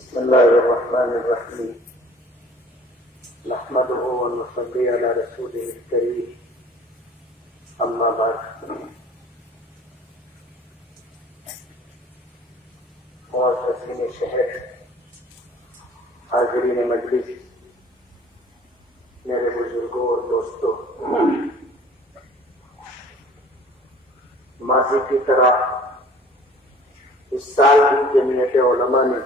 بسم الله الرحمن الرحيم نحمده ونصلي على رسوله الكريم أما بعد معززین شہر، حاضرین مجلس، میرے بزرگوں اور دوستوں، ماضی کی طرح اس سال بھی جمعیت علماء نے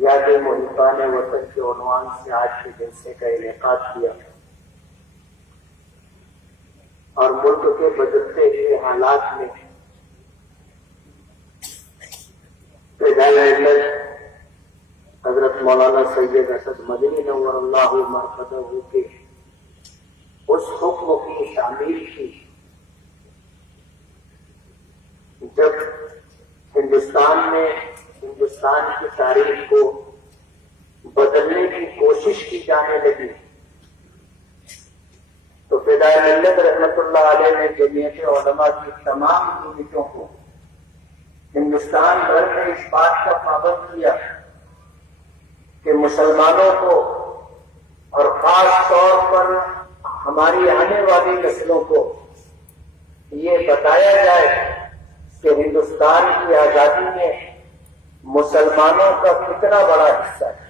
یاد محبان وطن کے عنوان سے آج کے جلسے کا انعقاد کیا اور ملک کے بدلتے ہوئے حالات میں حضرت مولانا سید اسد مدنی نور اللہ مرقدہ کے اس حکم کی تعمیل کی جب ہندوستان میں ہندوستان کی تاریخ کو بدلنے کی کوشش کی جانے لگی تو فدائے ملت رحمت اللہ علیہ نے جمعیت علماء کی تمام یونٹوں کو ہندوستان بھر میں اس بات کا پابند کیا کہ مسلمانوں کو اور خاص طور پر ہماری آنے والی نسلوں کو یہ بتایا جائے کہ ہندوستان کی آزادی میں مسلمانوں کا کتنا بڑا حصہ ہے۔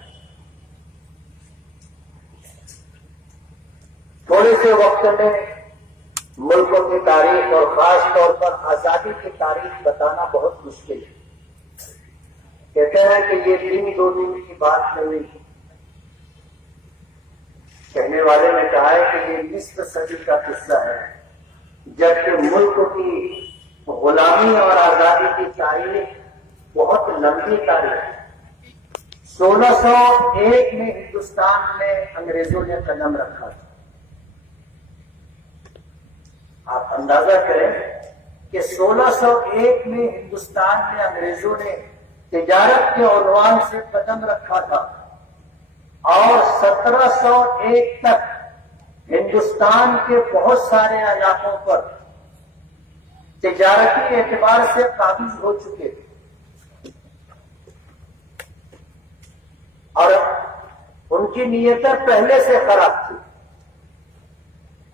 تھوڑے سے وقت میں ملکوں کی تاریخ اور خاص طور پر آزادی کی تاریخ بتانا بہت مشکل ہے۔ کہتے ہیں کہ یہ دن دو دن کی بات نہیں، کہنے والے نے کہا ہے کہ یہ نصف صدی کا قصہ ہے، جبکہ ملک کی غلامی اور آزادی کی تاریخ بہت لمبی تاریخ ہے۔ 1601 میں ہندوستان میں انگریزوں نے قدم رکھا تھا۔ آپ اندازہ کریں کہ 1601 میں ہندوستان میں انگریزوں نے تجارت کے عنوان سے قدم رکھا تھا اور 1701 تک ہندوستان کے بہت سارے علاقوں پر تجارتی اعتبار سے قابض ہو چکے تھے اور ان کی نیتیں پہلے سے خراب تھی۔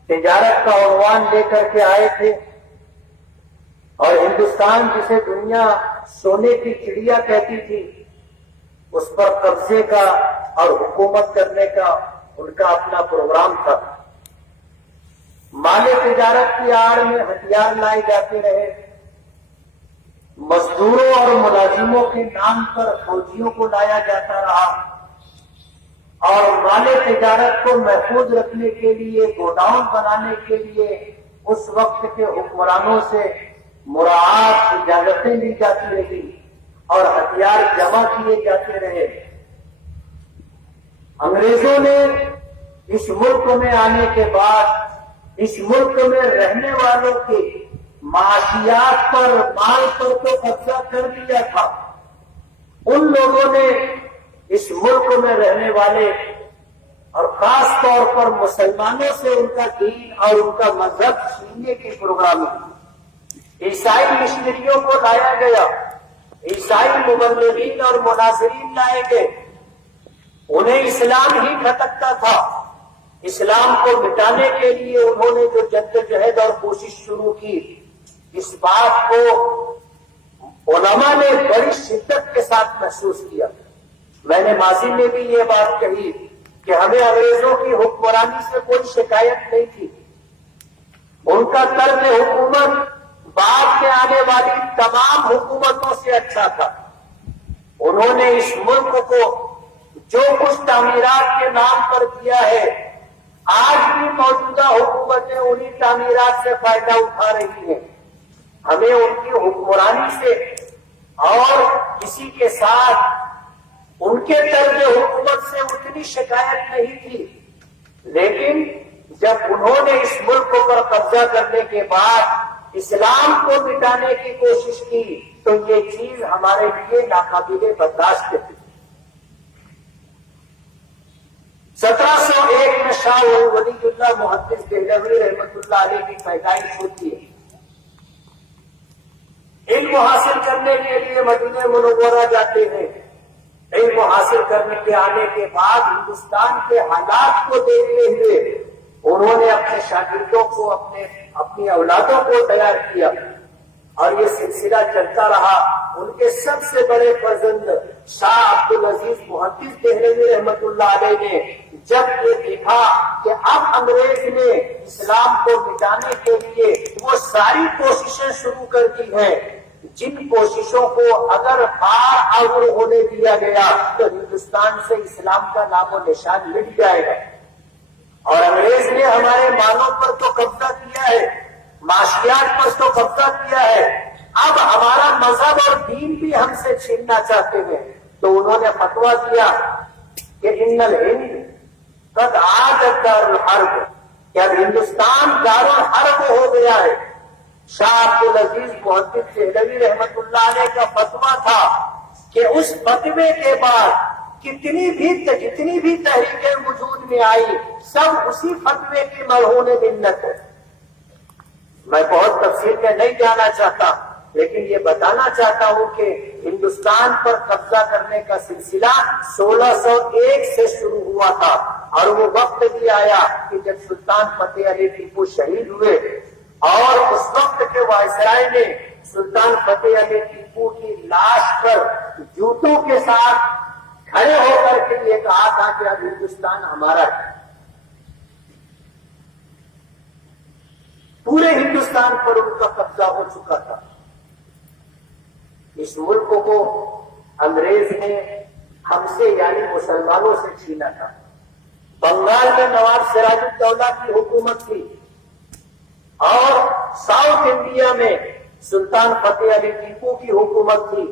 تجارت کا عنوان لے کر کے آئے تھے اور ہندوستان جسے دنیا سونے کی چڑیا کہتی تھی اس پر قبضے کا اور حکومت کرنے کا ان کا اپنا پروگرام تھا۔ مال تجارت کی آڑ میں ہتھیار لائے جاتے رہے، مزدوروں اور ملازموں کے نام پر فوجیوں کو لایا جاتا رہا اور مال تجارت کو محفوظ رکھنے کے لیے گوڈاؤن بنانے کے لیے اس وقت کے حکمرانوں سے مراعات اجازتیں لی جاتی رہی اور ہتھیار جمع کیے جاتے رہے۔ انگریزوں نے اس ملک میں آنے کے بعد اس ملک میں رہنے والوں کے معاشیات پر، مال پر تو قبضہ کر لیا تھا۔ ان لوگوں نے اس ملک میں رہنے والے اور خاص طور پر مسلمانوں سے ان کا دین اور ان کا مذہب چھیننے کی پروگرامنگ کی۔ عیسائی مشنریوں کو لایا گیا، عیسائی مبلغین اور مناظرین لائے گئے، انہیں اسلام ہی کھٹکتا تھا۔ اسلام کو مٹانے کے لیے انہوں نے جو جدوجہد اور کوشش شروع کی، اس بات کو علماء نے بڑی شدت کے ساتھ محسوس کیا۔ میں نے ماضی میں بھی یہ بات کہی کہ ہمیں انگریزوں کی حکمرانی سے کوئی شکایت نہیں تھی، ان کا طرز حکومت بعد میں آنے والی تمام حکومتوں سے اچھا تھا۔ انہوں نے اس ملک کو جو کچھ تعمیرات کے نام پر کیا ہے، آج بھی موجودہ حکومتیں انہی تعمیرات سے فائدہ اٹھا رہی ہیں۔ ہمیں ان کی حکمرانی سے اور کسی کے ساتھ ان کے طرز حکومت سے اتنی شکایت نہیں تھی، لیکن جب انہوں نے اس ملک پر قبضہ کرنے کے بعد اسلام کو مٹانے کی کوشش کی تو یہ چیز ہمارے لیے ناقابل برداشت تھی۔ 1701 میں شاہ ولی اللہ محدث دہلوی رحمت اللہ علیہ کی پیدائش ہوتی ہے۔ علم حاصل کرنے کے لیے مدینہ منورہ جاتے ہیں، علم حاصل کرنے کے آنے کے بعد ہندوستان کے حالات کو دیکھتے ہوئے انہوں نے اپنے شاگردوں کو اپنی اولادوں کو تیار کیا اور یہ سلسلہ چلتا رہا. ان کے سب سے بڑے فرزند شاہ عبدالعزیز محدث دہلوی رحمت اللہ علیہ نے جب یہ دیکھا کہ اب انگریز نے اسلام کو مٹانے کے لیے وہ ساری کوششیں شروع کر دی ہیں جن کوششوں کو اگر بار عور ہونے دیا گیا تو ہندوستان سے اسلام کا نام و نشان مٹ جائے گا. اور انگریز نے ہمارے مالوں پر تو قبضہ کیا ہے, معاشیات پر تو قبضہ کیا ہے, اب ہمارا مذہب اور دین بھی ہم سے چھیننا چاہتے ہیں. تو انہوں نے فتویٰ دیا کہ ان الہند قد عادت دار الحرب, کہ اب ہندوستان دار الحرب ہو گیا ہے. شاہ عبدالعزیز محدث دہلوی رحمت اللہ علیہ کا فتویٰ تھا کہ اس فتوے کے بعد جتنی بھی تحریکیں وجود میں آئی سب اسی فتوے کی مرہون منت ہے. میں بہت تفصیل میں نہیں جانا چاہتا, لیکن یہ بتانا چاہتا ہوں کہ ہندوستان پر قبضہ کرنے کا سلسلہ 1601 سے شروع ہوا تھا اور وہ وقت بھی آیا کہ جب سلطان فتح علی ٹیپو شہید ہوئے اور اس وقت کے وائسرائے نے سلطان فتح علی ٹیپو کی لاش پر جوتوں کے ساتھ کھڑے ہو کر کے یہ کہا تھا کہ اب ہندوستان ہمارا ہے. پورے ہندوستان پر ان کا قبضہ ہو چکا تھا. اس ملک کو انگریز نے ہم سے یعنی مسلمانوں سے چھینا تھا. بنگال میں نواب سراج الدولہ کی حکومت تھی اور ساؤتھ انڈیا میں سلطان فتح علی ٹیپو کی حکومت تھی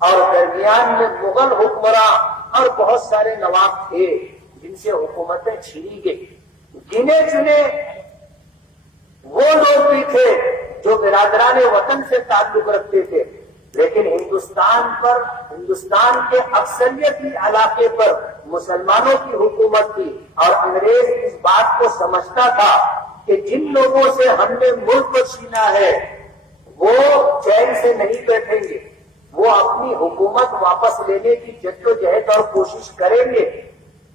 اور درمیان میں مغل حکمراں اور بہت سارے نواب تھے جن سے حکومتیں چھینی گئی. گنے چنے وہ لوگ بھی تھے جو برادران وطن سے تعلق رکھتے تھے, لیکن ہندوستان کے اکثریتی علاقے پر مسلمانوں کی حکومت تھی اور انگریز اس بات کو سمجھتا تھا کہ جن لوگوں سے ہم نے ملک کو چھینا ہے وہ چین سے نہیں بیٹھیں گے, وہ اپنی حکومت واپس لینے کی جدوجہد اور کوشش کریں گے.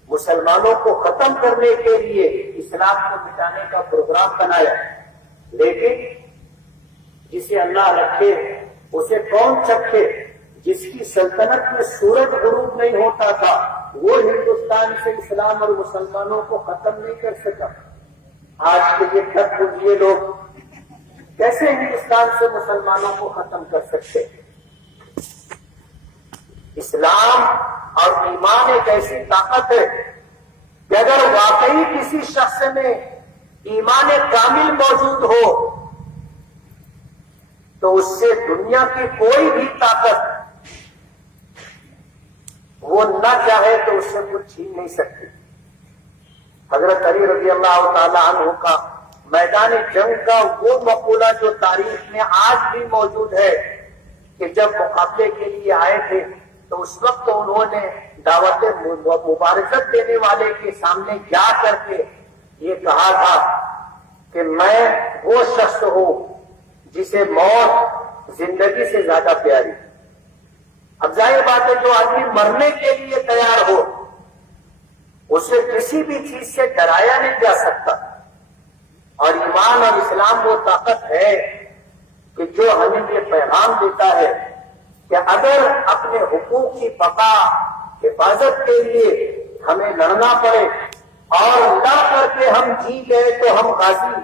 مسلمانوں کو ختم کرنے کے لیے اسلام کو مٹانے کا پروگرام بنایا, لیکن جسے اللہ رکھے اسے کون چکھے. جس کی سلطنت میں سورج غروب نہیں ہوتا تھا وہ ہندوستان سے اسلام اور مسلمانوں کو ختم نہیں کر سکا. آج کے یہ تک یہ لوگ کیسے ہندوستان سے مسلمانوں کو ختم کر سکتے. اسلام اور ایمان ایک ایسی طاقت ہے کہ اگر واقعی کسی شخص میں ایمان کامل موجود ہو تو اس سے دنیا کی کوئی بھی طاقت وہ نہ چاہے تو اس سے کچھ چھین نہیں سکتی. حضرت علی رضی اللہ تعالی عنہ کا میدان جنگ کا وہ مقولہ جو تاریخ میں آج بھی موجود ہے کہ جب مقابلے کے لیے آئے تھے تو اس وقت انہوں نے دعوت مبارزت دینے والے کے سامنے جا کر کے یہ کہا تھا کہ میں وہ شخص ہوں جسے موت زندگی سے زیادہ پیاری. اب ظاہر بات ہے جو آدمی مرنے کے لیے تیار ہو اسے کسی بھی چیز سے ڈرایا نہیں جا سکتا. اور ایمان اور اسلام وہ طاقت ہے کہ جو ہمیں یہ پیغام دیتا ہے کہ اگر اپنے حقوق کی بقا حفاظت کے لیے ہمیں لڑنا پڑے اور لڑ کر کے ہم جی گئے تو ہم غازی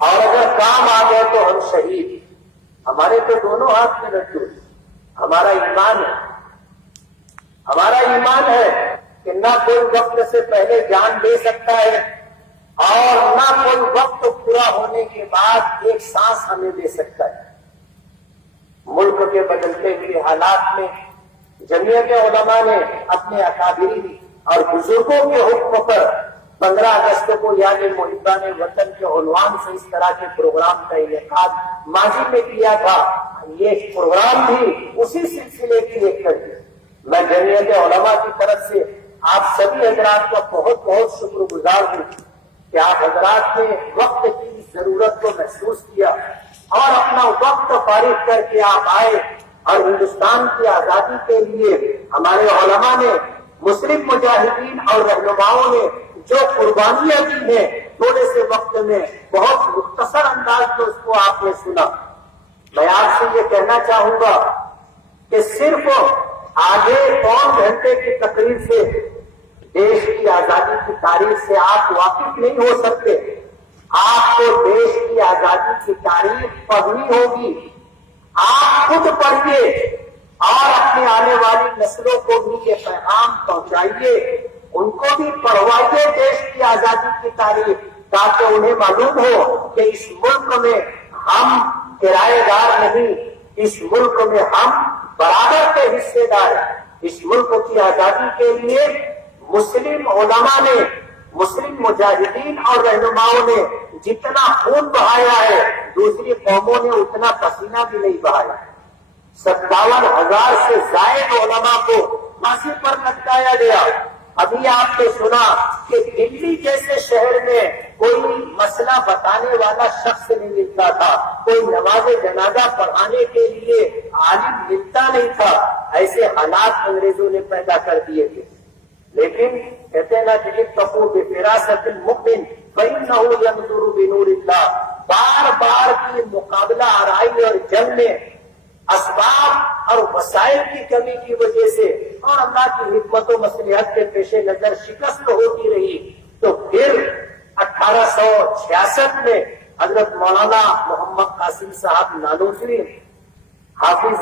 اور اگر کام آ گئے تو ہم شہید. ہمارے تو دونوں ہاتھ میں لڈو. ہمارا ایمان ہے, ہمارا ایمان ہے کہ نہ کوئی وقت سے پہلے جان لے سکتا ہے اور نہ کوئی وقت پورا ہونے کے بعد ایک سانس ہمیں دے سکتا ہے. ملک کے بدلتے ہوئے حالات میں جمعیت علماء نے اپنے اکابرین اور بزرگوں کے حکم پر 15 اگست کو یعنی محبان وطن کے عنوان سے اس طرح کے پروگرام کا انعقاد ماضی میں کیا تھا. یہ پروگرام بھی اسی سلسلے کی ایک کڑی. میں جمعیت علماء کی طرف سے آپ سبھی حضرات کا بہت بہت شکر گزار ہوں کہ آپ حضرات نے وقت کی ضرورت کو محسوس کیا اور اپنا وقت فارغ کر کے آپ آئے اور ہندوستان کی آزادی کے لیے ہمارے علماء نے، مسلم مجاہدین اور رہنماؤں نے جو قربانیاں دی ہیں، تھوڑے سے وقت میں بہت مختصر انداز میں اس کو آپ نے سنا۔ میں آپ سے یہ کہنا چاہوں گا کہ صرف آگے 3 گھنٹے کی تقریر سے دیش کی آزادی کی تاریخ سے آپ واقف نہیں ہو سکتے۔ آپ کو دیش کی آزادی کی تاریخ پڑھنی ہوگی۔ آپ خود پڑھیے اور اپنے آنے والی نسلوں کو بھی یہ پیغام پہنچائیے، ان کو بھی پڑھوائیے دیش کی آزادی کی تاریخ، تاکہ انہیں معلوم ہو کہ اس ملک میں ہم کرایہ دار نہیں، اس ملک میں ہم برابر کے حصے دار ہیں۔ اس ملک کی آزادی کے لیے مسلم علماء نے، مسلم مجاہدین اور رہنماؤں نے جتنا خون بہایا ہے، دوسری قوموں نے اتنا پسینہ بھی نہیں بہایا۔ 57,000 سے زائد علماء کو پھانسی پر لٹکایا گیا۔ ابھی آپ نے سنا کہ دلی جیسے شہر میں کوئی مسئلہ بتانے والا شخص نہیں ملتا تھا، کوئی نماز جنازہ پڑھانے کے لیے عالم ملتا نہیں تھا۔ ایسے حالات انگریزوں نے پیدا کر دیے تھے، لیکن کہتے ہیں نا کہ تقو بفراست المؤمن فإنه ينظر بنور اللہ۔ بار بار کی مقابلہ آرائی اور جنگ میں اسباب اور وسائل کی کمی کی وجہ سے اور اللہ کی حکمت و مصلحت کے پیش نظر شکست ہوتی رہی، تو پھر 1866 میں حضرت مولانا محمد قاسم صاحب نانوتوی، حافظ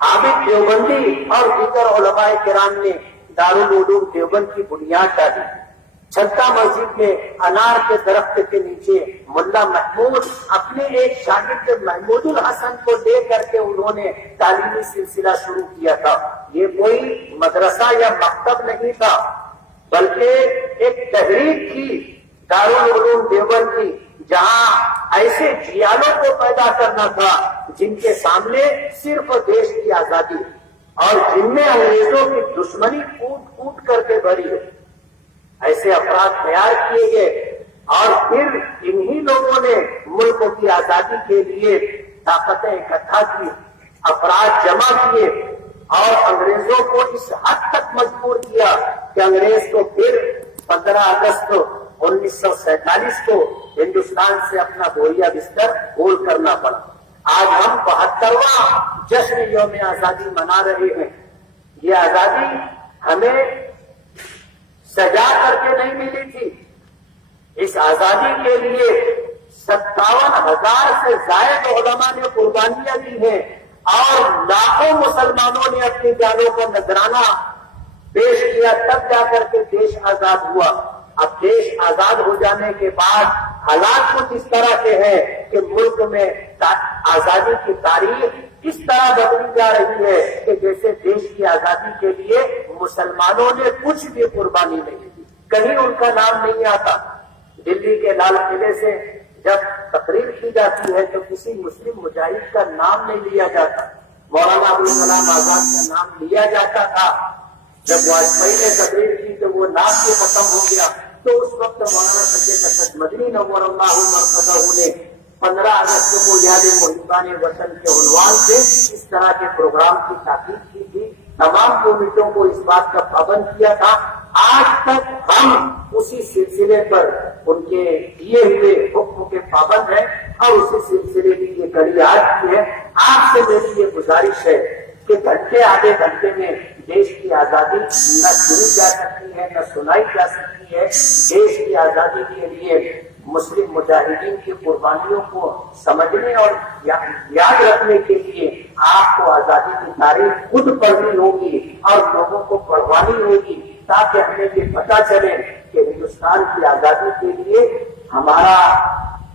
عابد دیوبندی اور دیگر علماء کرام نے دارالعلوم دیوبند کی بنیاد ڈالی۔ چھتا مسجد میں انار کے درخت کے نیچے ملا محمود اپنے ایک شاگرد محمود الحسن کو لے کر کے انہوں نے تعلیمی سلسلہ شروع کیا تھا۔ یہ کوئی مدرسہ یا مکتب نہیں تھا، بلکہ ایک تحریک تھی دارالعلوم دیوبند کی، جہاں ایسے جیالوں کو پیدا کرنا تھا جن کے سامنے صرف دیش کی آزادی اور جن میں انگریزوں کی دشمنی کوٹ کوٹ کر کے بھری ہے۔ ایسے افراد تیار کیے گئے اور پھر انہی لوگوں نے ملک کی آزادی کے لیے طاقتیں اکٹھا کی، افراد جمع کیے اور انگریزوں کو اس حد تک مجبور کیا کہ انگریز کو پھر 15 اگست 1947 کو ہندوستان سے اپنا بوریا بستر گول کرنا پڑا۔ آج ہم 72واں جشن یوم آزادی منا رہے ہیں۔ یہ آزادی ہمیں سجا کر کے نہیں ملی تھی، اس آزادی کے لیے 57,000 سے زائد علماء نے قربانیاں دی ہیں اور لاکھوں مسلمانوں نے اپنی جانوں کا نذرانہ پیش کیا، تب جا کر کے دیش آزاد ہوا۔ اب دیش آزاد ہو جانے کے بعد حالات کچھ اس طرح کے ہیں کہ ملک میں آزادی کی تاریخ اس طرح بدلی جا رہی ہے کہ جیسے دیش کی آزادی کے لیے مسلمانوں نے کچھ بھی قربانی نہیں دی، کہیں ان کا نام نہیں آتا۔ دلی کے لال قلعے سے جب تقریر کی جاتی ہے تو کسی مسلم مجاہد کا نام نہیں لیا جاتا، مولانا ابوالکلام آزاد کا نام لیا جاتا تھا۔ جب واجپئی نے تقریر کی تو وہ نام بھی ختم ہو گیا، تو اس وقت مولانا سید اسد مدنی نور اللہ مرقدہ نے 15 اگست کو یاد محبان وطن کے عنوان سے اس طرح کے پروگرام کی تاکید کی تھی، تمام کمیٹوں کو اس بات کا پابند کیا تھا۔ آج تک ہم اسی سلسلے پر ان کے دیے ہوئے حکم کے پابند ہیں اور اسی سلسلے کی یہ کڑی آج کی ہے۔ آپ سے میری یہ گزارش ہے کہ گھنٹے آدھے گھنٹے میں دیش کی آزادی نہ سنی جا سکتی ہے نہ سنائی جا سکتی ہے۔ دیش کی آزادی کے لیے مسلم مجاہدین کی قربانیوں کو سمجھنے اور یاد رکھنے کے لیے آپ کو آزادی کی تاریخ خود پڑھنی ہوگی اور لوگوں کو پڑھوانی ہوگی، تاکہ ہمیں یہ پتہ چلے کہ ہندوستان کی آزادی کے لیے ہمارا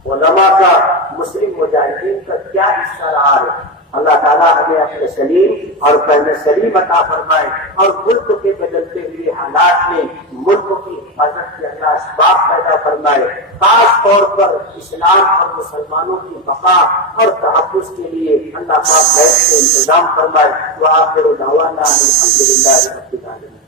علماء کا، مسلم مجاہدین کا کیا حصہ رہا ہے۔ اللہ تعالیٰ ہمیں اپنے سلیم اور فہم سلیم عطا فرمائے اور ملک کے بدلتے ہوئے حالات میں ملک کی حفاظت کے اللہ اسباب پیدا فرمائے، خاص طور پر اسلام اور مسلمانوں کی بقا اور تحفظ کے لیے اللہ پاک خیر سے انتظام فرمائے۔ وآخر دعوانا الحمدللہ رب العالمین۔